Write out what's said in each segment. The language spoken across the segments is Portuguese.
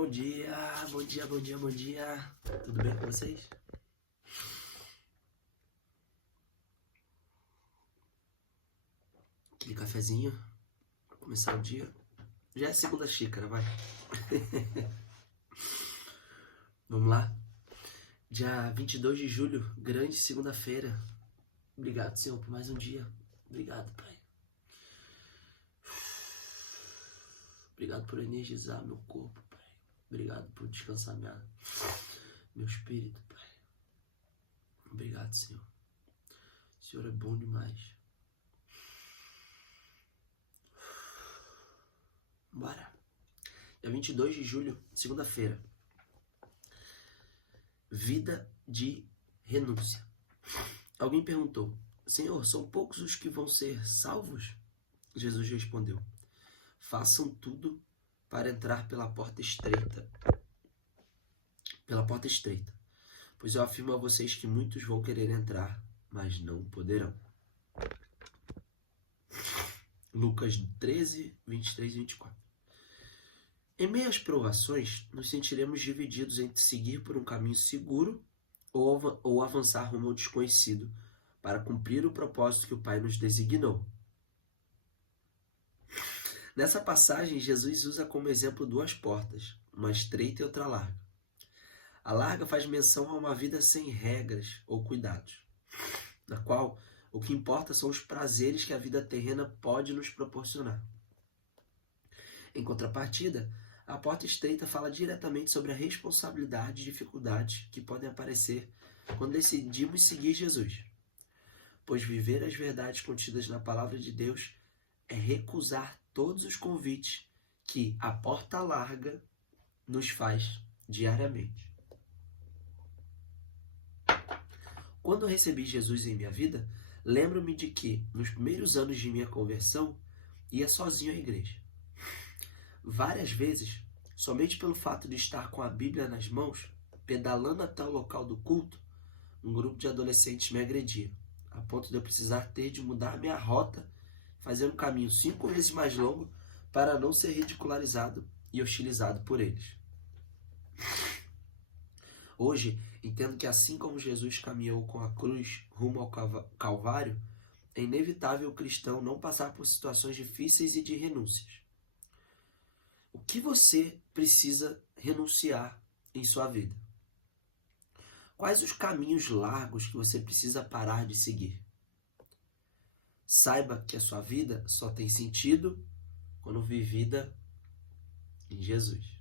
Bom dia, bom dia, bom dia, bom dia. Tudo bem com vocês? Aquele cafezinho pra começar o dia. Já é a segunda xícara, vai. Vamos lá? Dia 22 de julho, grande segunda-feira. Obrigado, Senhor, por mais um dia. Obrigado, Pai. Obrigado por energizar meu corpo, Pai. Obrigado por descansar meu espírito, Pai. Obrigado, Senhor. O Senhor é bom demais. Bora. Dia 22 de julho, segunda-feira. Vida de renúncia. Alguém perguntou: Senhor, são poucos os que vão ser salvos? Jesus respondeu: façam tudo para entrar pela porta estreita. Pois eu afirmo a vocês que muitos vão querer entrar, mas não poderão. Lucas 13, 23 e 24. Em meio às provações, nos sentiremos divididos entre seguir por um caminho seguro ou avançar rumo ao desconhecido para cumprir o propósito que o Pai nos designou. Nessa passagem, Jesus usa como exemplo duas portas, uma estreita e outra larga. A larga faz menção a uma vida sem regras ou cuidados, na qual o que importa são os prazeres que a vida terrena pode nos proporcionar. Em contrapartida, a porta estreita fala diretamente sobre a responsabilidade e dificuldades que podem aparecer quando decidimos seguir Jesus. Pois viver as verdades contidas na palavra de Deus é recusar todos os convites que a porta larga nos faz diariamente. Quando eu recebi Jesus em minha vida, lembro-me de que, nos primeiros anos de minha conversão, ia sozinho à igreja. Várias vezes, somente pelo fato de estar com a Bíblia nas mãos, pedalando até o local do culto, um grupo de adolescentes me agredia, a ponto de eu precisar ter de mudar minha rota, fazer um caminho 5 vezes mais longo para não ser ridicularizado e hostilizado por eles. Hoje, entendo que assim como Jesus caminhou com a cruz rumo ao Calvário, é inevitável o cristão não passar por situações difíceis e de renúncias. O que você precisa renunciar em sua vida? Quais os caminhos largos que você precisa parar de seguir? Saiba que a sua vida só tem sentido quando vivida em Jesus.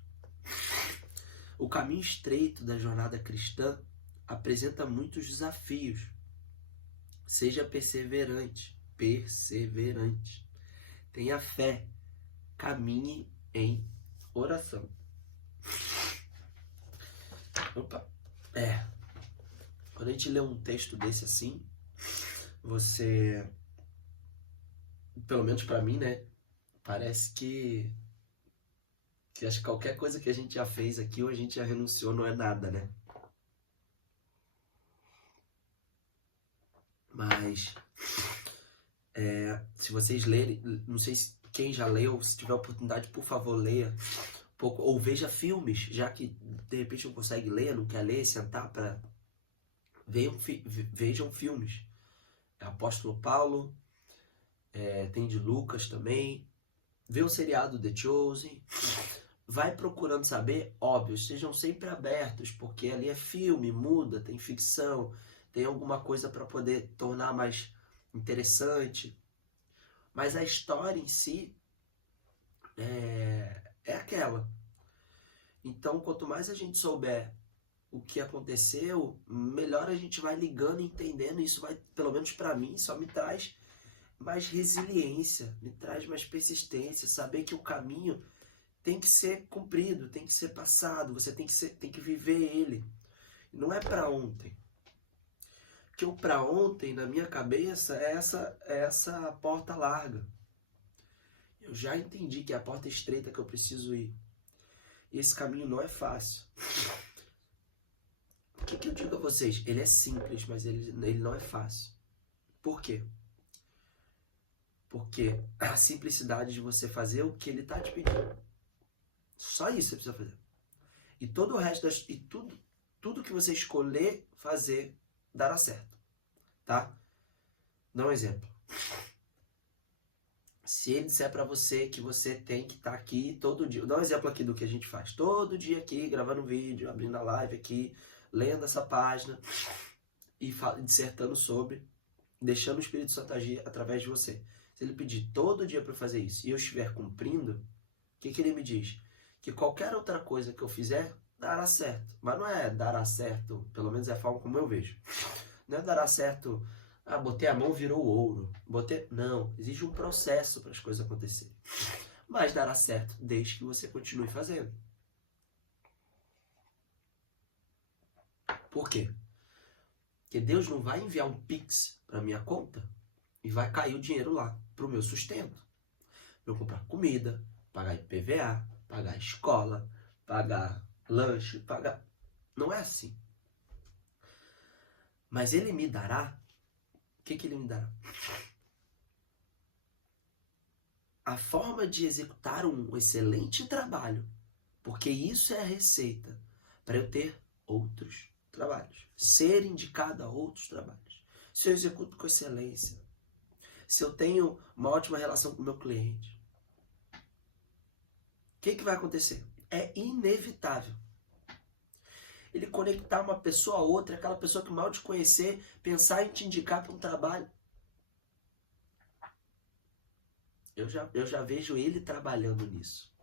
O caminho estreito da jornada cristã apresenta muitos desafios. Seja perseverante. Tenha fé. Caminhe em oração. Quando a gente lê um texto desse assim, você, pelo menos pra mim, né, parece que acho que qualquer coisa que a gente já fez aqui ou a gente já renunciou não é nada, né? Mas se vocês lerem, não sei se quem já leu, se tiver oportunidade, por favor, leia um pouco, ou veja filmes, já que de repente não consegue ler, não quer ler, sentar para vejam filmes. Apóstolo Paulo, tem de Lucas também. Vê o seriado The Chosen. Vai procurando saber, óbvio, sejam sempre abertos, porque ali é filme, muda, tem ficção, tem alguma coisa para poder tornar mais interessante. Mas a história em si é aquela. Então, quanto mais a gente souber o que aconteceu, melhor a gente vai ligando e entendendo. Isso vai, pelo menos para mim, só me traz mais resiliência, me traz mais persistência, saber que o caminho tem que ser cumprido, tem que ser passado, você tem que viver ele. Não é para ontem. Porque o para ontem, na minha cabeça, é essa porta larga. Eu já entendi que é a porta estreita que eu preciso ir. E esse caminho não é fácil. O que eu digo a vocês? Ele é simples, mas ele não é fácil. Por quê? Porque a simplicidade de você fazer o que ele está te pedindo. Só isso você precisa fazer. E todo o resto tudo que você escolher fazer dará certo, tá? Dá um exemplo. Se ele disser para você que você tem que estar aqui todo dia, dá um exemplo aqui do que a gente faz. Todo dia aqui, gravando um vídeo, abrindo a live aqui, lendo essa página e dissertando sobre, deixando o Espírito Santo agir através de você. Se ele pedir todo dia para fazer isso e eu estiver cumprindo, o que ele me diz? Que qualquer outra coisa que eu fizer, dará certo. Mas não é dará certo, pelo menos é a forma como eu vejo. Não é dará certo, botei a mão, virou ouro. Não, existe um processo para as coisas acontecerem. Mas dará certo desde que você continue fazendo. Por quê? Porque Deus não vai enviar um Pix para minha conta e vai cair o dinheiro lá para o meu sustento. Para eu comprar comida, pagar IPVA, pagar escola, pagar lanche, pagar... Não é assim. Mas ele me dará... O que ele me dará? A forma de executar um excelente trabalho. Porque isso é a receita para eu ter outros trabalhos. Ser indicado a outros trabalhos. Se eu executo com excelência. Se eu tenho uma ótima relação com o meu cliente. O que vai acontecer? É inevitável ele conectar uma pessoa a outra, aquela pessoa que mal te conhecer, pensar em te indicar para um trabalho. Eu já vejo ele trabalhando nisso.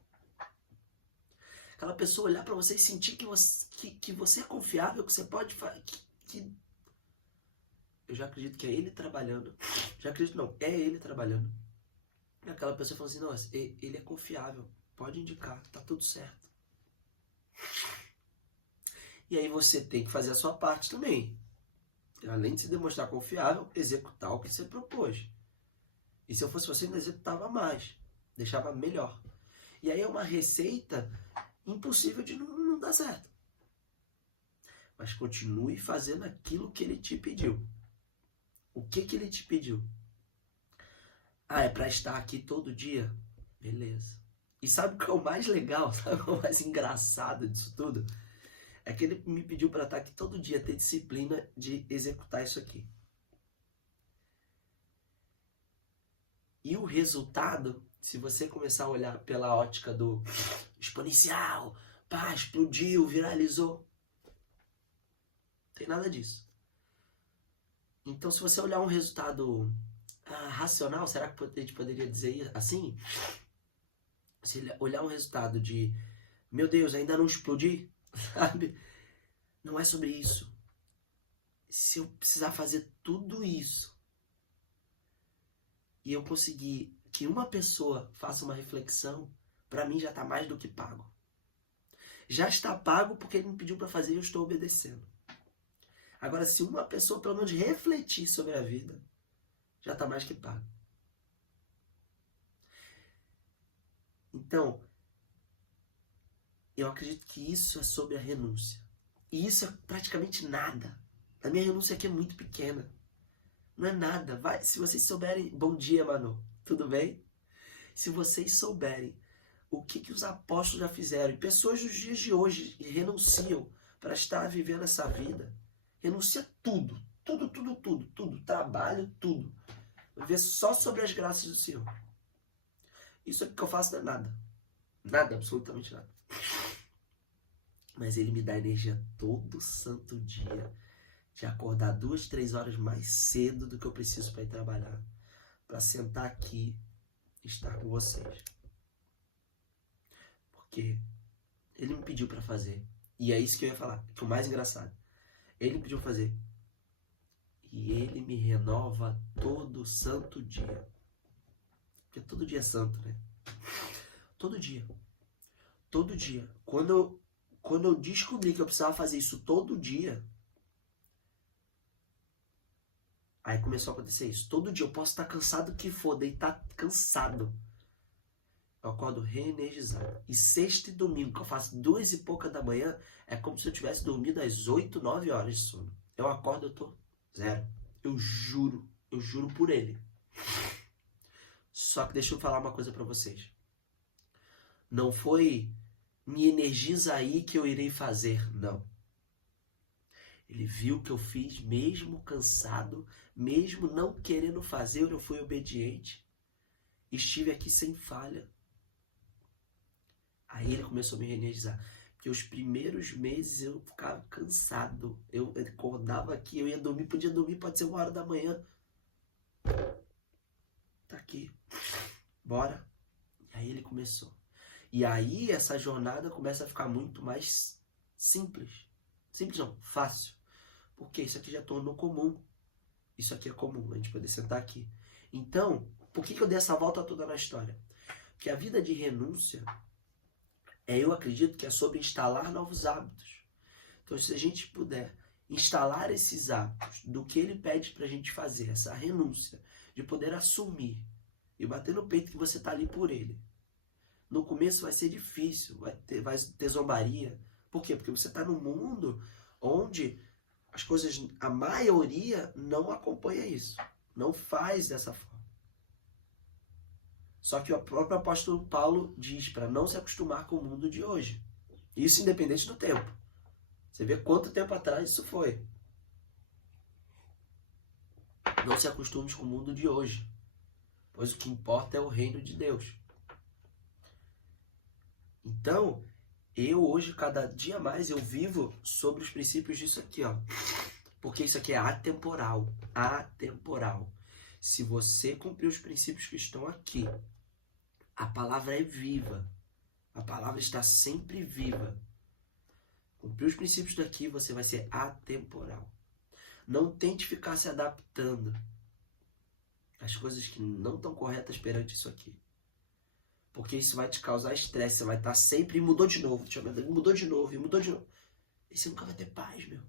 Aquela pessoa olhar para você e sentir que você é confiável, que você pode fazer. Eu já acredito que é ele trabalhando. Já acredito não, é ele trabalhando. E aquela pessoa fala assim, nossa, ele é confiável, pode indicar, tá tudo certo. E aí você tem que fazer a sua parte também. Além de se demonstrar confiável, executar o que você propôs. E se eu fosse você, ainda executava mais. Deixava melhor. E aí é uma receita impossível de não dar certo. Mas continue fazendo aquilo que ele te pediu. O que ele te pediu? É para estar aqui todo dia? Beleza. E sabe o que é o mais legal? Sabe o que é o mais engraçado disso tudo? É que ele me pediu para estar aqui todo dia, ter disciplina de executar isso aqui. E o resultado, se você começar a olhar pela ótica do exponencial, explodiu, viralizou, não tem nada disso. Então, se você olhar um resultado racional, será que a gente poderia dizer assim? Se olhar um resultado de, meu Deus, ainda não explodi, sabe? Não é sobre isso. Se eu precisar fazer tudo isso e eu conseguir que uma pessoa faça uma reflexão, para mim já está mais do que pago. Já está pago porque ele me pediu para fazer e eu estou obedecendo. Agora, se uma pessoa pelo menos refletir sobre a vida, já está mais que pago. Então, eu acredito que isso é sobre a renúncia. E isso é praticamente nada. A minha renúncia aqui é muito pequena. Não é nada. Se vocês souberem... Bom dia, Manu. Tudo bem? Se vocês souberem o que os apóstolos já fizeram, e pessoas dos dias de hoje renunciam para estar vivendo essa vida, renuncia tudo. Tudo. Trabalho, tudo. Viver só sobre as graças do Senhor. Isso aqui que eu faço não é nada. Nada, absolutamente nada. Mas ele me dá energia todo santo dia de acordar 2, 3 horas mais cedo do que eu preciso para ir trabalhar. Para sentar aqui e estar com vocês. Porque ele me pediu para fazer. E é isso que eu ia falar, que é o mais engraçado. Ele me pediu para fazer. E ele me renova todo santo dia. Porque todo dia é santo, né? Todo dia. Todo dia. Quando eu descobri que eu precisava fazer isso todo dia, aí começou a acontecer isso. Todo dia eu posso estar cansado que for, deitar cansado. Eu acordo reenergizado. E sexta e domingo, que eu faço 2 e pouca da manhã, é como se eu tivesse dormido às 8, 9 horas de sono. Eu acordo, eu tô zero. Eu juro por ele. Só que deixa eu falar uma coisa pra vocês. Não foi me energiza aí que eu irei fazer. Não. Ele viu que eu fiz, mesmo cansado, mesmo não querendo fazer, eu fui obediente. Estive aqui sem falha. Aí ele começou a me reenergizar. Porque os primeiros meses eu ficava cansado. Eu acordava aqui, eu ia dormir, podia dormir, pode ser 1 hora da manhã. Tá aqui. Bora. E aí ele começou. E aí essa jornada começa a ficar muito mais simples. Simples não, fácil. Porque isso aqui já tornou comum. Isso aqui é comum, a gente poder sentar aqui. Então, por que eu dei essa volta toda na história? Porque a vida de renúncia, eu acredito que é sobre instalar novos hábitos. Então, se a gente puder instalar esses hábitos do que ele pede pra gente fazer, essa renúncia, de poder assumir e bater no peito que você tá ali por ele. No começo vai ser difícil, vai ter zombaria. Por quê? Porque você tá num mundo onde as coisas, a maioria não acompanha isso. Não faz dessa forma. Só que o próprio apóstolo Paulo diz para não se acostumar com o mundo de hoje. Isso independente do tempo. Você vê quanto tempo atrás isso foi. Não se acostume com o mundo de hoje. Pois o que importa é o reino de Deus. Então, eu hoje, cada dia mais, eu vivo sobre os princípios disso aqui, ó. Porque isso aqui é atemporal. Atemporal. Se você cumprir os princípios que estão aqui, a palavra é viva. A palavra está sempre viva. Cumprir os princípios daqui, você vai ser atemporal. Não tente ficar se adaptando às coisas que não estão corretas perante isso aqui. Porque isso vai te causar estresse. Você vai estar sempre e mudou de novo. Mudou de novo e mudou de novo. E você nunca vai ter paz, meu.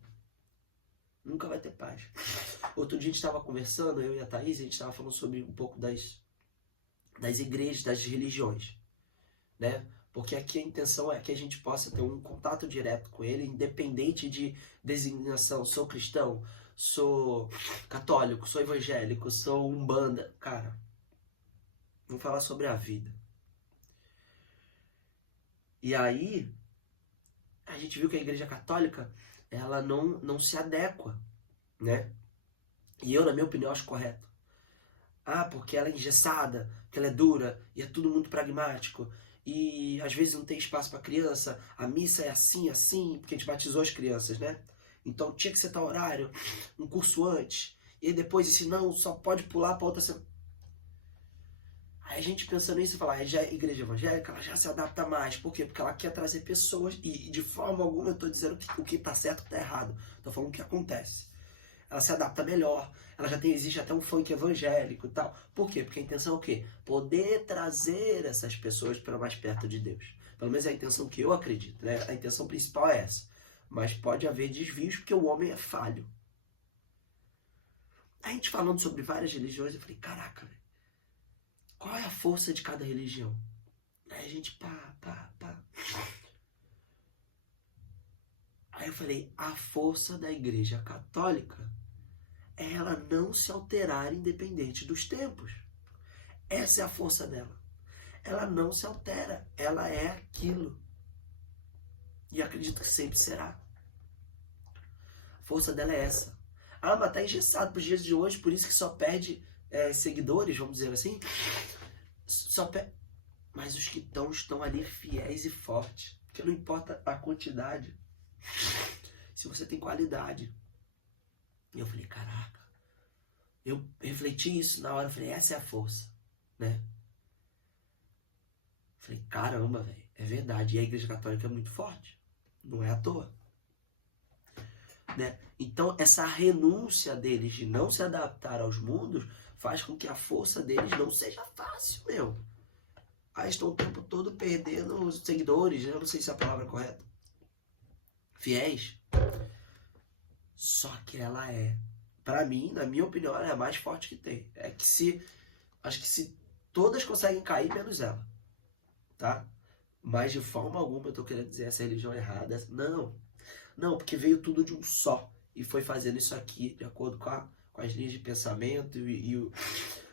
Nunca vai ter paz. Outro dia a gente estava conversando, eu e a Thaís, a gente estava falando sobre um pouco das igrejas, das religiões, né? Porque aqui a intenção é que a gente possa ter um contato direto com ele, independente de designação. Sou cristão, sou católico, sou evangélico, sou umbanda. Cara, vamos falar sobre a vida. E aí, a gente viu que a igreja católica, ela não se adequa, né? E eu, na minha opinião, acho correto. Ah, porque ela é engessada, porque ela é dura, e é tudo muito pragmático. E às vezes não tem espaço para criança, a missa é assim, assim, porque a gente batizou as crianças, né? Então tinha que ser tal horário, um curso antes, e depois, e se não, só pode pular para outra semana. Aí a gente pensando nisso e fala, já a igreja evangélica, ela já se adapta mais. Por quê? Porque ela quer trazer pessoas, e de forma alguma eu estou dizendo que o que está certo está errado. Estou falando o que acontece. Ela se adapta melhor, ela já existe até um funk evangélico e tal. Por quê? Porque a intenção é o quê? Poder trazer essas pessoas para mais perto de Deus. Pelo menos é a intenção que eu acredito, né? A intenção principal é essa. Mas pode haver desvios porque o homem é falho. A gente falando sobre várias religiões, eu falei, caraca, velho. Qual é a força de cada religião? Aí a gente pá. Aí eu falei, a força da igreja católica é ela não se alterar independente dos tempos. Essa é a força dela. Ela não se altera, ela é aquilo. E acredito que sempre será. A força dela é essa. Ah, mas tá engessado para os dias de hoje, por isso que só perde seguidores, vamos dizer assim. Mas os que estão ali fiéis e fortes. Porque não importa a quantidade. Se você tem qualidade. E eu falei, caraca. Eu refleti isso na hora. Eu falei, essa é a força. Né? Eu falei, caramba, velho. É verdade. E a igreja católica é muito forte. Não é à toa. Né? Então, essa renúncia deles de não se adaptar aos mundos faz com que a força deles não seja fácil, meu. Aí estão o tempo todo perdendo os seguidores, né? Eu não sei se a palavra é correta. Fiéis. Só que ela é, pra mim, na minha opinião, ela é a mais forte que tem. Acho que se todas conseguem cair, menos ela. Tá? Mas de forma alguma eu tô querendo dizer essa religião errada. Não, porque veio tudo de um só. E foi fazendo isso aqui de acordo com as linhas de pensamento e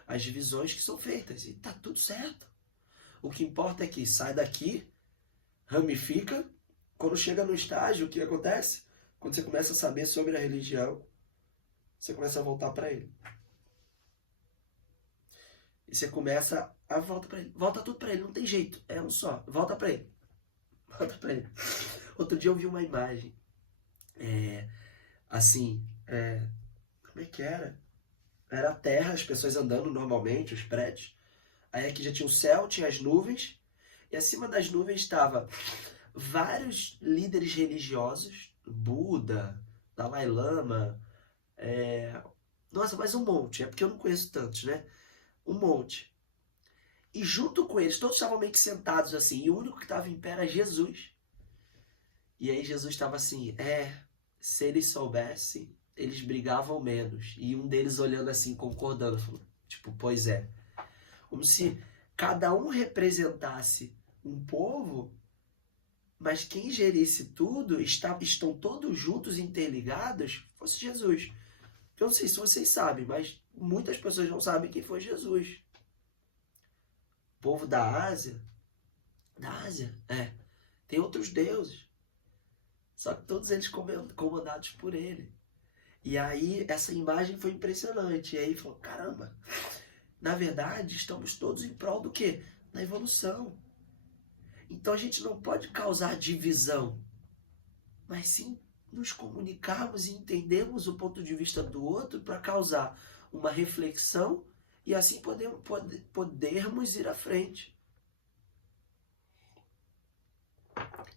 as divisões que são feitas. E tá tudo certo. O que importa é que sai daqui, ramifica. Quando chega no estágio, o que acontece? Quando você começa a saber sobre a religião, você começa a voltar para ele. E você começa a voltar para ele. Volta tudo para ele, não tem jeito. É um só. Volta para ele. Volta para ele. Outro dia eu vi uma imagem. Assim. Como é que era? Era a terra, as pessoas andando normalmente, os prédios. Aí aqui já tinha o céu, tinha as nuvens. E acima das nuvens estava vários líderes religiosos. Buda, Dalai Lama. Nossa, mas um monte. É porque eu não conheço tantos, né? Um monte. E junto com eles, todos estavam meio que sentados assim. E o único que estava em pé era Jesus. E aí Jesus estava assim, se eles soubessem, eles brigavam menos. E um deles olhando assim, concordando, falou, tipo, pois é. Como se cada um representasse um povo, mas quem gerisse tudo, estão todos juntos, interligados, fosse Jesus. Eu não sei se vocês sabem, mas muitas pessoas não sabem quem foi Jesus. O povo da Ásia, tem outros deuses. Só que todos eles comandados por ele. E aí essa imagem foi impressionante. E aí falou, caramba, na verdade estamos todos em prol do quê? Da evolução. Então a gente não pode causar divisão, mas sim nos comunicarmos e entendermos o ponto de vista do outro para causar uma reflexão e assim podermos ir à frente.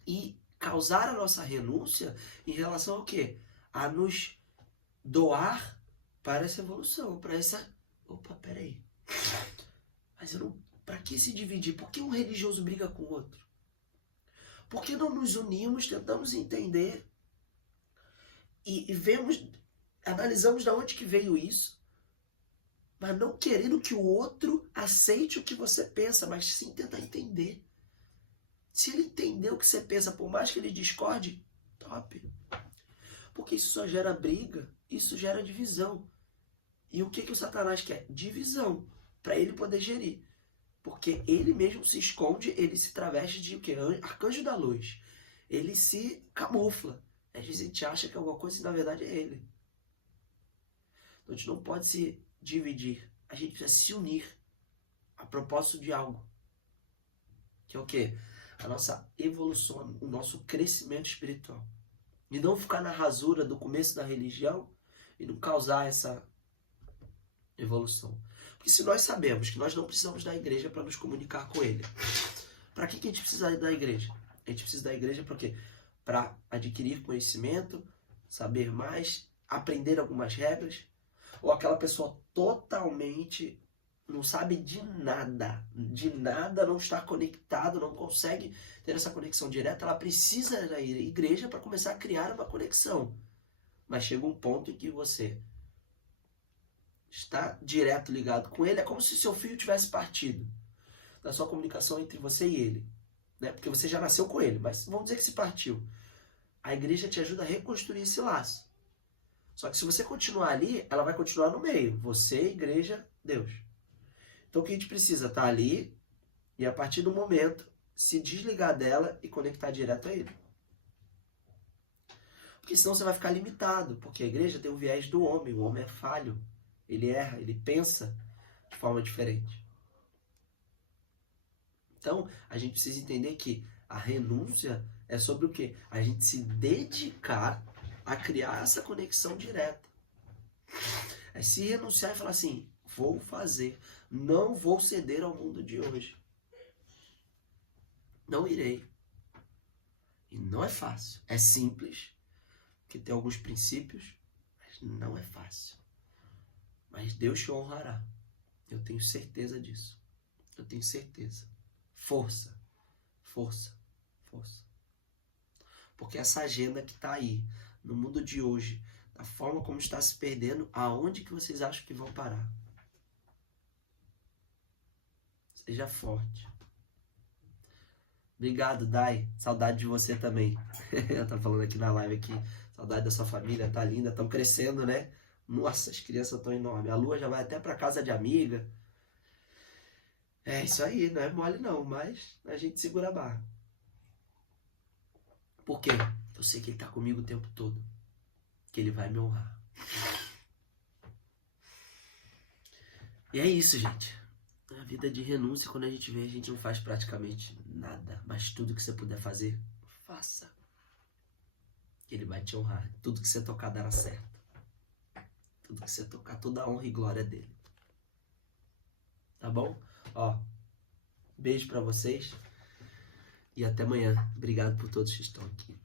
E causar a nossa renúncia em relação ao quê? A nos doar para essa evolução, para essa... Opa, peraí. Mas eu não... Para que se dividir? Por que um religioso briga com o outro? Por que não nos unimos, tentamos entender e vemos, analisamos de onde que veio isso, mas não querendo que o outro aceite o que você pensa, mas sim tentar entender. Se ele entender o que você pensa, por mais que ele discorde, top. Porque isso só gera briga, isso gera divisão. E o que o Satanás quer? Divisão, para ele poder gerir. Porque ele mesmo se esconde, ele se traveste de o quê? Arcanjo da luz. Ele se camufla. Às vezes a gente acha que é alguma coisa e na verdade é ele. Então a gente não pode se dividir. A gente precisa se unir a propósito de algo. Que é o quê? A nossa evolução, o nosso crescimento espiritual. E não ficar na rasura do começo da religião e não causar essa evolução. Porque se nós sabemos que nós não precisamos da igreja para nos comunicar com ele, para que a gente precisa da igreja? A gente precisa da igreja para quê? Para adquirir conhecimento, saber mais, aprender algumas regras, ou aquela pessoa totalmente não sabe de nada, não está conectado, não consegue ter essa conexão direta, ela precisa ir à igreja para começar a criar uma conexão. Mas chega um ponto em que você está direto ligado com ele, é como se seu fio tivesse partido da sua comunicação entre você e ele, né? Porque você já nasceu com ele, mas vamos dizer que se partiu. A igreja te ajuda a reconstruir esse laço. Só que se você continuar ali, ela vai continuar no meio. Você, igreja, Deus. Então o que a gente precisa? Estar ali e a partir do momento se desligar dela e conectar direto a ele. Porque senão você vai ficar limitado, porque a igreja tem o viés do homem. O homem é falho, ele erra, ele pensa de forma diferente. Então a gente precisa entender que a renúncia é sobre o quê? A gente se dedicar a criar essa conexão direta. É se renunciar e falar assim, vou fazer, não vou ceder ao mundo de hoje. Não irei. E não é fácil. É simples, porque tem alguns princípios, mas não é fácil. Mas Deus te honrará. Eu tenho certeza disso. Eu tenho certeza. Força. Força. Força. Porque essa agenda que está aí, no mundo de hoje, da forma como está se perdendo, aonde que vocês acham que vão parar? Seja forte. Obrigado, Dai. Saudade de você também. Ela tá falando aqui na live aqui. Saudade da sua família, tá linda. Estão crescendo, né? Nossa, as crianças estão enormes. A Lua já vai até para casa de amiga. É isso aí, não é mole não, mas a gente segura a barra. Por quê? Eu sei que Ele está comigo o tempo todo. Que Ele vai me honrar. E é isso, gente. A vida de renúncia, quando a gente vê, a gente não faz praticamente nada. Mas tudo que você puder fazer, faça. Ele vai te honrar. Tudo que você tocar dará certo. Tudo que você tocar, toda a honra e glória dele. Tá bom? Ó, beijo pra vocês. E até amanhã. Obrigado por todos que estão aqui.